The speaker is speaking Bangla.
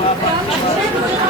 先生!